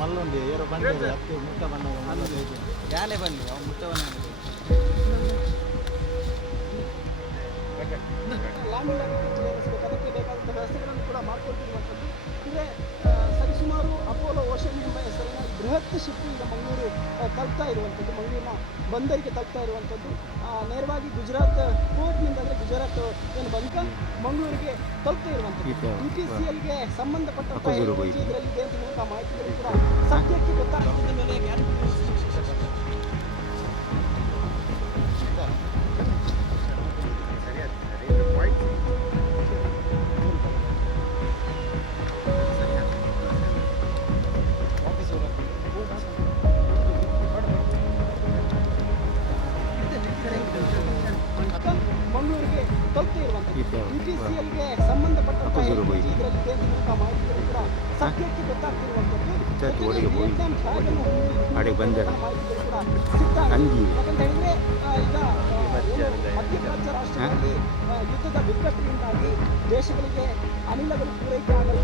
ಮಲ್ಲೊಂದು aero ಬಂದ ಹತ್ತು ಮುಟ್ಟ ಬಣ್ಣ ಯಾಲೆ ಬನ್ನಿ ಅವು ಮುಟ್ಟ ಬಣ್ಣ ಅದಕ್ಕೆ ಬೇಕಾದಂಥ ವ್ಯವಸ್ಥೆಗಳನ್ನು ಕೂಡ ಮಾಡಿಕೊಳ್ತಿರುವಂಥದ್ದು. ಅಂದರೆ ಸರಿಸುಮಾರು ಅಪೋಲೋ ಓಷನ್ ಎಂಬ ಹೆಸರಿನ ಬೃಹತ್ ಶಿಪ್ ಈಗ ಮಂಗಳೂರು ತಲುಪ್ತಾ ಇರುವಂಥದ್ದು, ಮಂಗಳೂರಿನ ಬಂದರಿಗೆ ತಲುಪ್ತಾ ಇರುವಂಥದ್ದು. ನೇರವಾಗಿ ಗುಜರಾತ್ ಪೋರ್ಟ್ನಿಂದ ಅಂದರೆ ಗುಜರಾತ್ ಏನು ಬಂಕ ಮಂಗಳೂರಿಗೆ ತಲುಪ್ತಾ ಇರುವಂಥದ್ದು. UPCLಗೆ ಸಂಬಂಧಪಟ್ಟಂಥ ಇದರಲ್ಲಿದೆ ಅಂತ ಮೂಲಕ ಮಾಹಿತಿಗಳು ಕೂಡ ಸದ್ಯಕ್ಕೆ ಗೊತ್ತಾಗ್ತದೆ. ಮೇಲೆ ಮಂಗಳೂರಿಗೆ ತಲುಪ್ತಾ ಇರುವಂಥದ್ದು. UPCLಗೆ ಸಂಬಂಧಪಟ್ಟಂಥ ಇದರಲ್ಲಿದೆ ಅಂತ ಮೂಲಕ ಮಾಹಿತಿಗಳು ಕೂಡ ಸದ್ಯಕ್ಕೆ ಗೊತ್ತಾಗ್ತಿರುವಂಥದ್ದು. ಮಾಹಿತಿಗಳು ಕೂಡ ಸಿಗ್ತಾ ಇದೆ. ಯಾಕಂತ ಹೇಳಿದ್ರೆ ಈಗ ಮಧ್ಯಪ್ರಾಚ್ಯ ರಾಷ್ಟ್ರಗಳಲ್ಲಿ ಯುದ್ಧದ ಬಿಕ್ಕಟ್ಟಿನಿಂದಾಗಿ ದೇಶಗಳಿಗೆ ಅನಿಲಗಳು ಪೂರೈಕೆ ಆಗಲ್ಲ.